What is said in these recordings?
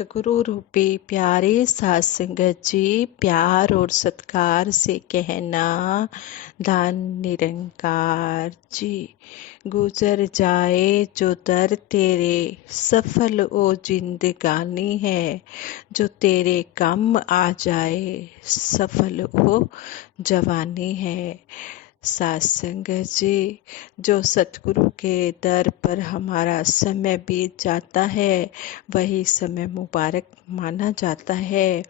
सतगुरु रूपी प्यारे साध संगत जी, प्यार और सत्कार से कहना, धन निरंकार जी। गुजर जाए जो दर तेरे, सफल ओ जिंदगानी है। जो तेरे कम आ जाए, सफल ओ जवानी है। साध संगत जी, जो सतगुरु के दर पर हमारा समय बीत जाता है, वही समय मुबारक माना जाता है।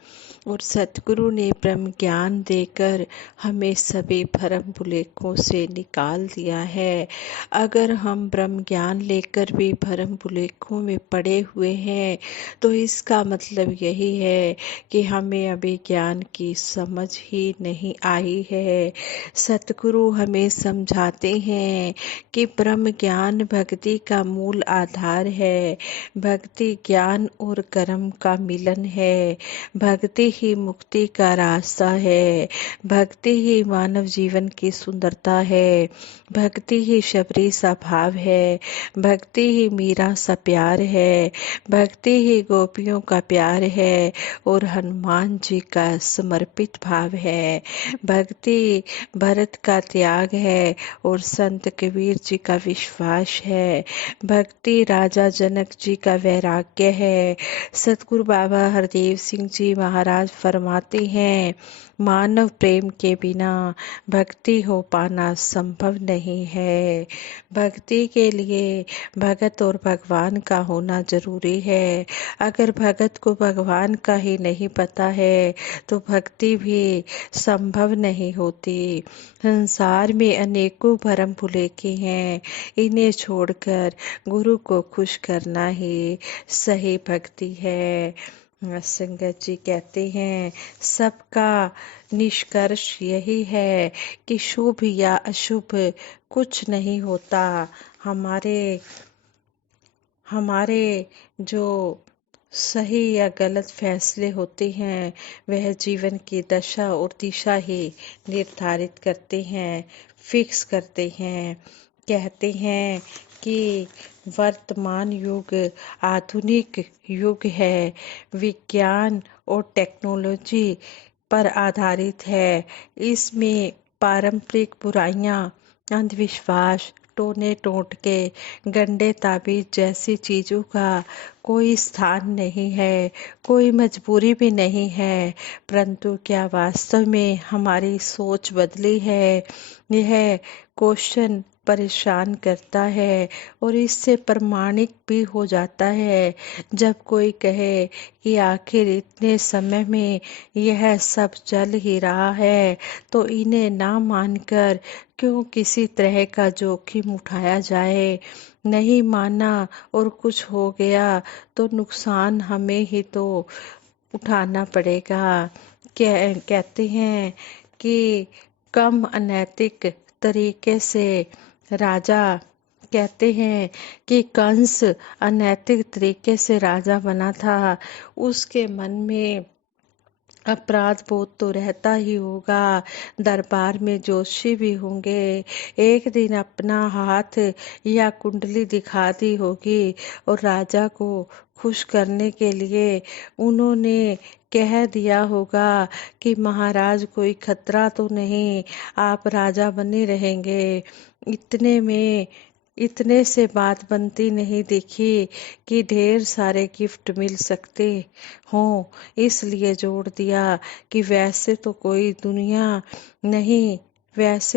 और सतगुरु ने ब्रह्म ज्ञान देकर हमें सभी भरम भुलेखों से निकाल दिया है। अगर हम ब्रह्म ज्ञान लेकर भी भरम भुलेखों में पड़े हुए हैं, तो इसका मतलब यही है कि हमें अभी ज्ञान की समझ ही नहीं आई है। सतगुरु हमें समझाते हैं कि ब्रह्म ज्ञान भक्ति का मूल आधार है। भक्ति ज्ञान और कर्म का मिलन है। भक्ति ही मुक्ति का रास्ता है। भक्ति ही मानव जीवन की सुंदरता है। भक्ति ही शबरी सा भाव है। भक्ति ही मीरा सा प्यार है। भक्ति ही गोपियों का प्यार है और हनुमान जी का समर्पित भाव है। भक्ति भरत का त्याग है और संत कबीर जी का विश्वास है। भक्ति राजा जनक जी का वैराग्य है। सतगुरु बाबा हरदेव सिंह जी महाराज फरमाते हैं, मानव प्रेम के बिना भक्ति हो पाना संभव नहीं है। भक्ति के लिए भगत और भगवान का होना जरूरी है। अगर भगत को भगवान का ही नहीं पता है, तो भक्ति भी संभव नहीं होती। संसार में अनेकों भरम भुलेखे हैं, इन्हें छोड़कर गुरु को खुश करना ही सही भक्ति है। संगत जी कहते हैं, सबका निष्कर्ष यही है कि शुभ या अशुभ कुछ नहीं होता। हमारे जो सही या गलत फैसले होते हैं, वह जीवन की दशा और दिशा ही निर्धारित करते हैं, फिक्स करते हैं। कहते हैं कि वर्तमान युग आधुनिक युग है, विज्ञान और टेक्नोलॉजी पर आधारित है। इसमें पारंपरिक बुराइयां, अंधविश्वास, टोने टोटके, गंडे ताबीज जैसी चीजों का कोई स्थान नहीं है, कोई मजबूरी भी नहीं है। परंतु क्या वास्तव में हमारी सोच बदली है? यह क्वेश्चन परेशान करता है और इससे प्रमाणित भी हो जाता है जब कोई कहे कि आखिर इतने समय में यह सब चल ही रहा है, तो इन्हें ना मानकर क्यों किसी तरह का जोखिम उठाया जाए। नहीं माना और कुछ हो गया तो नुकसान हमें ही तो उठाना पड़ेगा। कहते हैं कि कम अनैतिक तरीके से राजा कहते हैं कि कंस अनैतिक तरीके से राजा बना था। उसके मन में अपराध बोध तो रहता ही होगा। दरबार में जोशी भी होंगे। एक दिन अपना हाथ या कुंडली दिखा दी होगी और राजा को खुश करने के लिए उन्होंने कह दिया होगा कि महाराज कोई खतरा तो नहीं, आप राजा बने रहेंगे। इतने से बात बनती नहीं देखी कि ढेर सारे गिफ्ट मिल सकते हों, इसलिए जोड़ दिया कि वैसे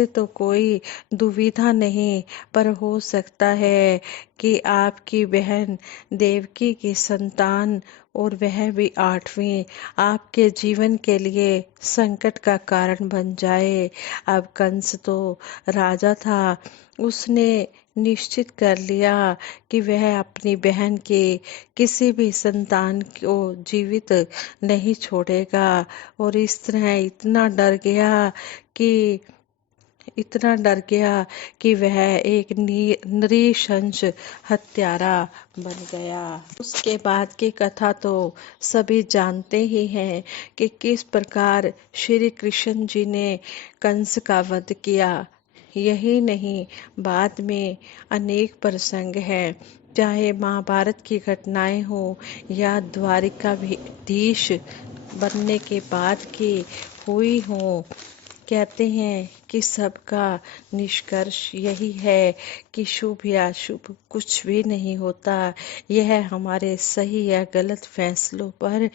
तो कोई दुविधा नहीं, पर हो सकता है कि आपकी बहन देवकी की संतान, और वह भी 8वीं, आपके जीवन के लिए संकट का कारण बन जाए। अब कंस तो राजा था, उसने निश्चित कर लिया कि वह अपनी बहन के किसी भी संतान को जीवित नहीं छोड़ेगा और इस तरह इतना डर गया कि वह एक नृशंस हत्यारा बन गया। उसके बाद की कथा तो सभी जानते ही हैं कि किस प्रकार श्री कृष्ण जी ने कंस का वध किया। यही नहीं, बाद में अनेक प्रसंग हैं चाहे महाभारत की घटनाएं हो या द्वारिकाधीश बनने के बाद की हुई हो, कहते हैं कि सबका निष्कर्ष यही है कि शुभ या अशुभ कुछ भी नहीं होता। यह हमारे सही या गलत फैसलों पर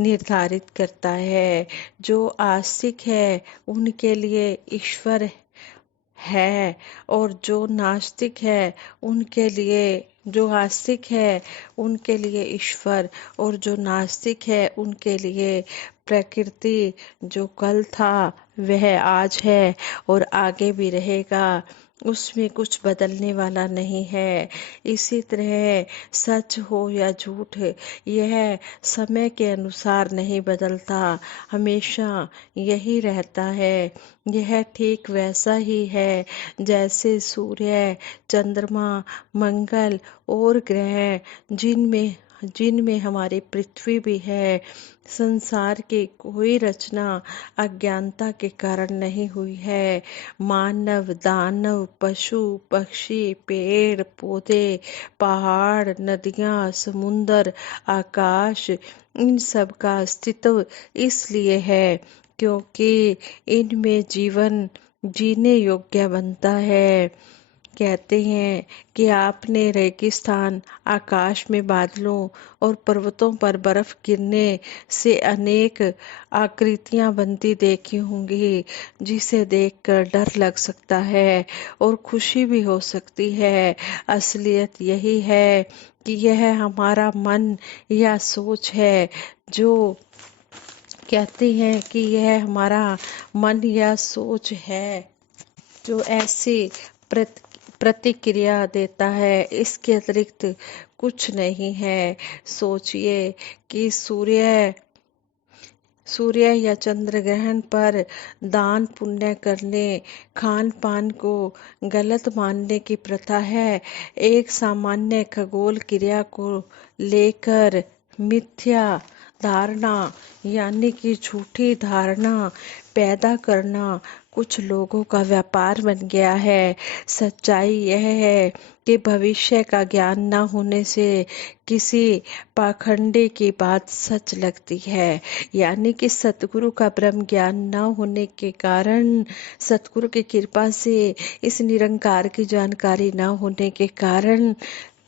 निर्धारित करता है। जो आस्तिक है उनके लिए ईश्वर है, और जो नास्तिक है उनके लिए जो आस्तिक है उनके लिए ईश्वर, और जो नास्तिक है उनके लिए प्रकृति। जो कल था वह आज है और आगे भी रहेगा, उसमें कुछ बदलने वाला नहीं है। इसी तरह सच हो या झूठ, यह समय के अनुसार नहीं बदलता, हमेशा यही रहता है। यह ठीक वैसा ही है जैसे सूर्य, चंद्रमा, मंगल और ग्रह, जिनमें हमारी पृथ्वी भी है। संसार की कोई रचना अज्ञानता के कारण नहीं हुई है। मानव, दानव, पशु, पक्षी, पेड़ पौधे, पहाड़, नदियां, समुंदर, आकाश, इन सब का अस्तित्व इसलिए है क्योंकि इनमें जीवन जीने योग्य बनता है। कहते हैं कि आपने रेगिस्तान, आकाश में बादलों और पर्वतों पर बर्फ गिरने से अनेक आकृतियां बनती देखी होंगी, जिसे देखकर डर लग सकता है और खुशी भी हो सकती है। असलियत यही है कि यह हमारा मन या सोच है। जो कहते हैं कि यह हमारा मन या सोच है जो ऐसी प्रत, प्रतिक्रिया देता है, इसके अतिरिक्त कुछ नहीं है। सोचिए कि सूर्य या चंद्र ग्रहण पर दान पुण्य करने, खान पान को गलत मानने की प्रथा है। एक सामान्य खगोल क्रिया को लेकर मिथ्या धारणा यानी कि झूठी धारणा पैदा करना कुछ लोगों का व्यापार बन गया है। सच्चाई यह है कि भविष्य का ज्ञान न होने से किसी पाखंडी की बात सच लगती है, यानी कि सतगुरु का ब्रह्म ज्ञान न होने के कारण, सतगुरु की कृपा से इस निरंकार की जानकारी न होने के कारण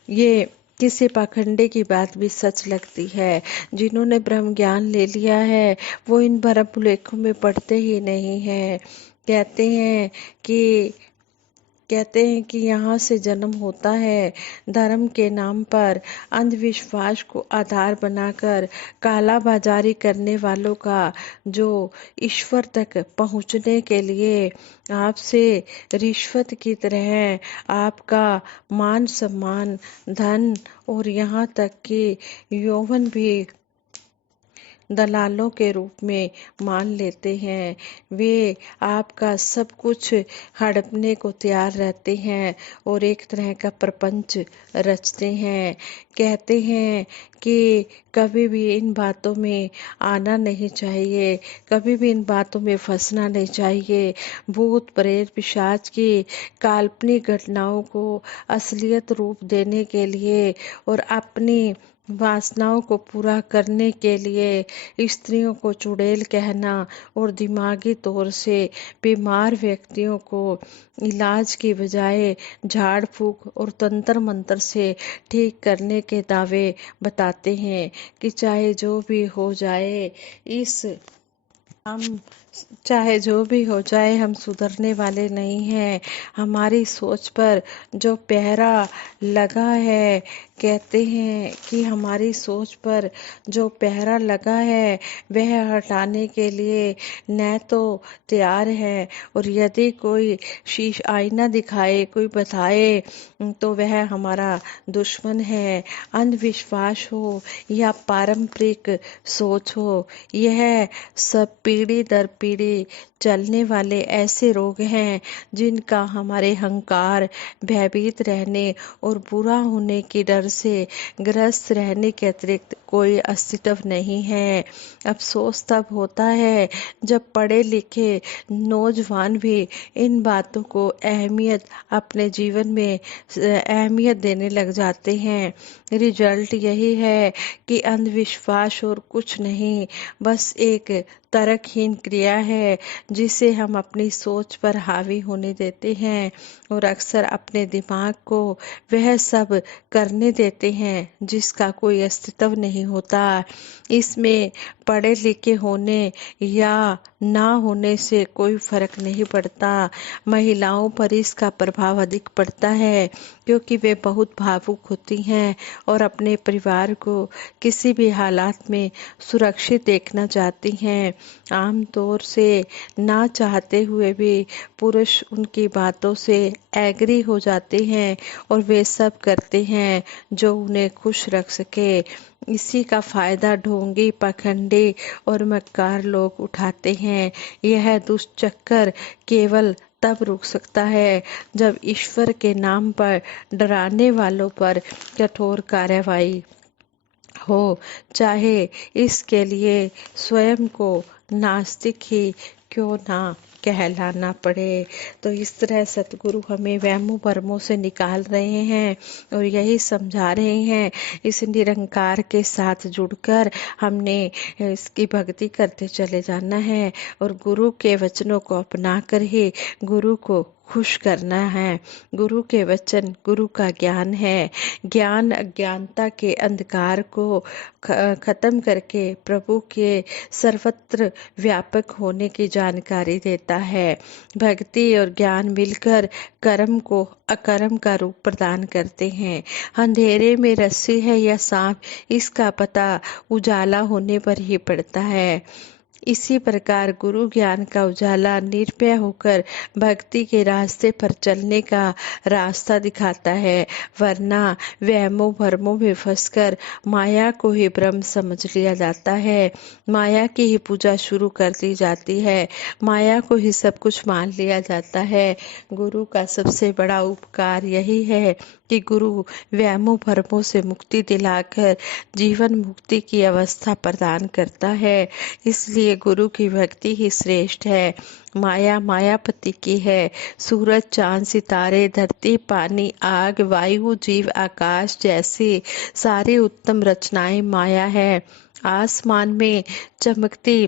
ये किसी पाखंडे की बात भी सच लगती है। जिन्होंने ब्रह्म ज्ञान ले लिया है वो इन भरम लेखों में पढ़ते ही नहीं है। कि कहते हैं कि यहाँ से जन्म होता है। धर्म के नाम पर अंधविश्वास को आधार बनाकर काला बाजारी करने वालों का, जो ईश्वर तक पहुँचने के लिए आपसे रिश्वत की तरह आपका मान सम्मान, धन और यहाँ तक कि यौवन भी दलालों के रूप में मान लेते हैं। वे आपका सब कुछ हड़पने को तैयार रहते हैं और एक तरह का प्रपंच रचते हैं। कहते हैं कि कभी भी इन बातों में आना नहीं चाहिए, कभी भी इन बातों में फंसना नहीं चाहिए। भूत प्रेत पिशाच की काल्पनिक घटनाओं को असलियत रूप देने के लिए और अपनी वासनाओं को पूरा करने के लिए स्त्रियों को चुड़ैल कहना और दिमागी तौर से बीमार व्यक्तियों को इलाज की बजाय झाड़ फूक और तंत्र मंत्र से ठीक करने के दावे बताते हैं कि हम चाहे जो भी हो जाए हम सुधरने वाले नहीं हैं। हमारी सोच पर जो पहरा लगा है, कहते हैं कि हमारी सोच पर जो पहरा लगा है वह हटाने के लिए न तो तैयार है, और यदि कोई आईना दिखाए, कोई बताए, तो वह हमारा दुश्मन है। अंधविश्वास हो या पारंपरिक सोच हो, यह सब पीढ़ी दर पीढ़ी चलने वाले ऐसे रोग हैं जिनका हमारे अहंकार, भयभीत रहने और बुरा होने की डर से ग्रस्त रहने के अतिरिक्त कोई अस्तित्व नहीं है। अफसोस तब होता है जब पढ़े लिखे नौजवान भी इन बातों को अपने जीवन में अहमियत देने लग जाते हैं। रिजल्ट यही है कि अंधविश्वास और कुछ नहीं, बस एक तर्कहीन क्रिया है जिसे हम अपनी सोच पर हावी होने देते हैं और अक्सर अपने दिमाग को वह सब करने देते हैं जिसका कोई अस्तित्व नहीं होता। इसमें पढ़े लिखे होने या ना होने से कोई फर्क नहीं पड़ता। महिलाओं पर इसका प्रभाव अधिक पड़ता है क्योंकि वे बहुत भावुक होती हैं और अपने परिवार को किसी भी हालात में सुरक्षित देखना चाहती हैं। आमतौर से ना चाहते हुए भी पुरुष उनकी बातों से एग्री हो जाते हैं और वे सब करते हैं जो उन्हें खुश रख सके। इसी का फायदा ढोंगी, पाखंडी और मक्कार लोग उठाते हैं। यह दुष्चक्कर केवल तब रुक सकता है जब ईश्वर के नाम पर डराने वालों पर कठोर कार्रवाई हो, चाहे इसके लिए स्वयं को नास्तिक ही क्यों ना कहलाना पड़े। तो इस तरह सतगुरु हमें वहमों भरमों से निकाल रहे हैं और यही समझा रहे हैं। इस निरंकार के साथ जुड़कर हमने इसकी भक्ति करते चले जाना है और गुरु के वचनों को अपनाकर ही गुरु को खुश करना है। गुरु के वचन गुरु का ज्ञान है। ज्ञान अज्ञानता के अंधकार को खत्म करके प्रभु के सर्वत्र व्यापक होने की जानकारी देता है। भक्ति और ज्ञान मिलकर कर्म को अकर्म का रूप प्रदान करते हैं। अंधेरे में रस्सी है या सांप, इसका पता उजाला होने पर ही पड़ता है। इसी प्रकार गुरु ज्ञान का उजाला निर्भय होकर भक्ति के रास्ते पर चलने का रास्ता दिखाता है, वरना वहमों भरमों में फंसकर माया को ही ब्रह्म समझ लिया जाता है। माया की ही पूजा शुरू कर दी जाती है, माया को ही सब कुछ मान लिया जाता है। गुरु का सबसे बड़ा उपकार यही है कि गुरु वहमों भरमों से मुक्ति दिलाकर जीवन मुक्ति की अवस्था प्रदान करता है। इसलिए गुरु की भक्ति ही श्रेष्ठ है। माया मायापति की है। सूरज, चांद, सितारे, धरती, पानी, आग, वायु, जीव, आकाश जैसी सारी उत्तम रचनाएं माया है। आसमान में चमकती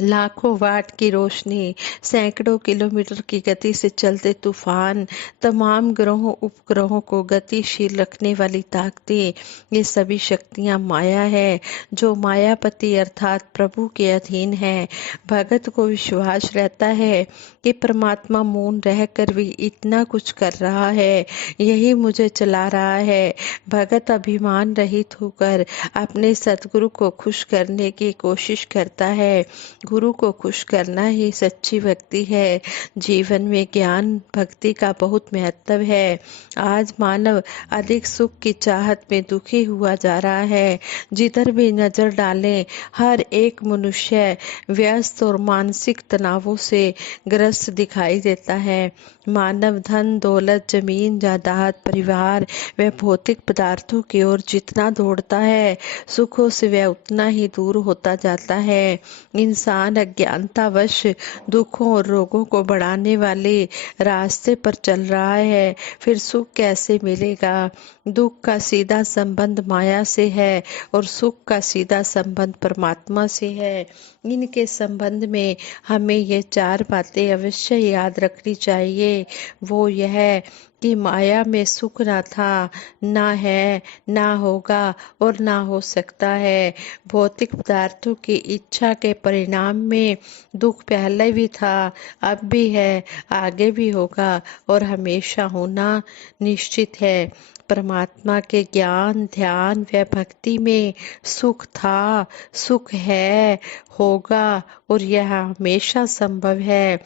लाखों वाट की रोशनी, सैकड़ों किलोमीटर की गति से चलते तूफान, तमाम ग्रहों उपग्रहों को गतिशील रखने वाली ताकतें, ये सभी शक्तियां माया है जो मायापति अर्थात प्रभु के अधीन है। भगत को विश्वास रहता है कि परमात्मा मौन रहकर भी इतना कुछ कर रहा है, यही मुझे चला रहा है। भगत अभिमान रहित होकर अपने सतगुरु को खुश करने की कोशिश करता है। गुरु को खुश करना ही सच्ची भक्ति है। जीवन में ज्ञान भक्ति का बहुत महत्व है। आज मानव अधिक सुख की चाहत में दुखी हुआ जा रहा है। जिधर भी नजर डालें हर एक मनुष्य व्यस्त और मानसिक तनावों से ग्रस्त दिखाई देता है। मानव धन दौलत, जमीन जायदाद, परिवार व भौतिक पदार्थों की ओर जितना दौड़ता है, सुखों से वह उतना ही दूर होता जाता है। इंसान अज्ञानतावश दुखों और रोगों को बढ़ाने वाले रास्ते पर चल रहा है। फिर सुख कैसे मिलेगा? दुख का सीधा संबंध माया से है और सुख का सीधा संबंध परमात्मा से है। इनके संबंध में हमें ये चार बातें अवश्य याद रखनी चाहिए। वो यह कि माया में सुख ना था, ना है, ना होगा और ना हो सकता है। भौतिक पदार्थों की इच्छा के परिणाम में दुख पहले भी था, अब भी है, आगे भी होगा और हमेशा होना निश्चित है। परमात्मा के ज्ञान, ध्यान व भक्ति में सुख था, सुख है, होगा और यह हमेशा संभव है।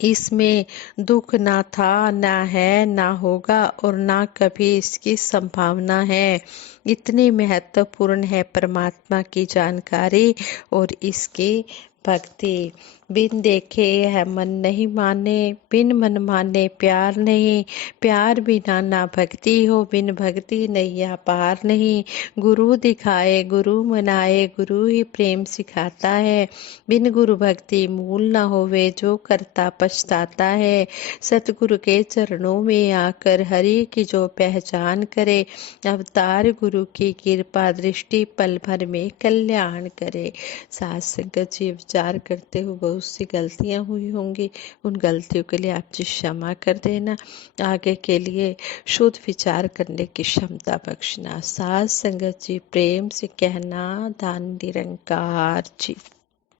इसमें दुख ना था, ना है, ना होगा और ना कभी इसकी संभावना है। इतनी महत्वपूर्ण है परमात्मा की जानकारी और इसकी भक्ति। बिन देखे यह मन नहीं माने, बिन मन माने प्यार नहीं, प्यार बिना ना भक्ति हो, बिन भक्ति नैया पार नहीं। गुरु दिखाए गुरु मनाए, गुरु ही प्रेम सिखाता है। बिन गुरु भक्ति मूल न होवे, जो करता पछताता है। सतगुरु के चरणों में आकर हरि की जो पहचान करे, अवतार गुरु की कृपा दृष्टि पल भर में कल्याण करे। साथ संगत जी, विचार करते हुए बहुत सी गलतियां हुई होंगी, उन गलतियों के लिए आप जी क्षमा कर देना। आगे के लिए शुद्ध विचार करने की क्षमता बख्शना। साथ संगत जी, प्रेम से कहना, धन निरंकार जी।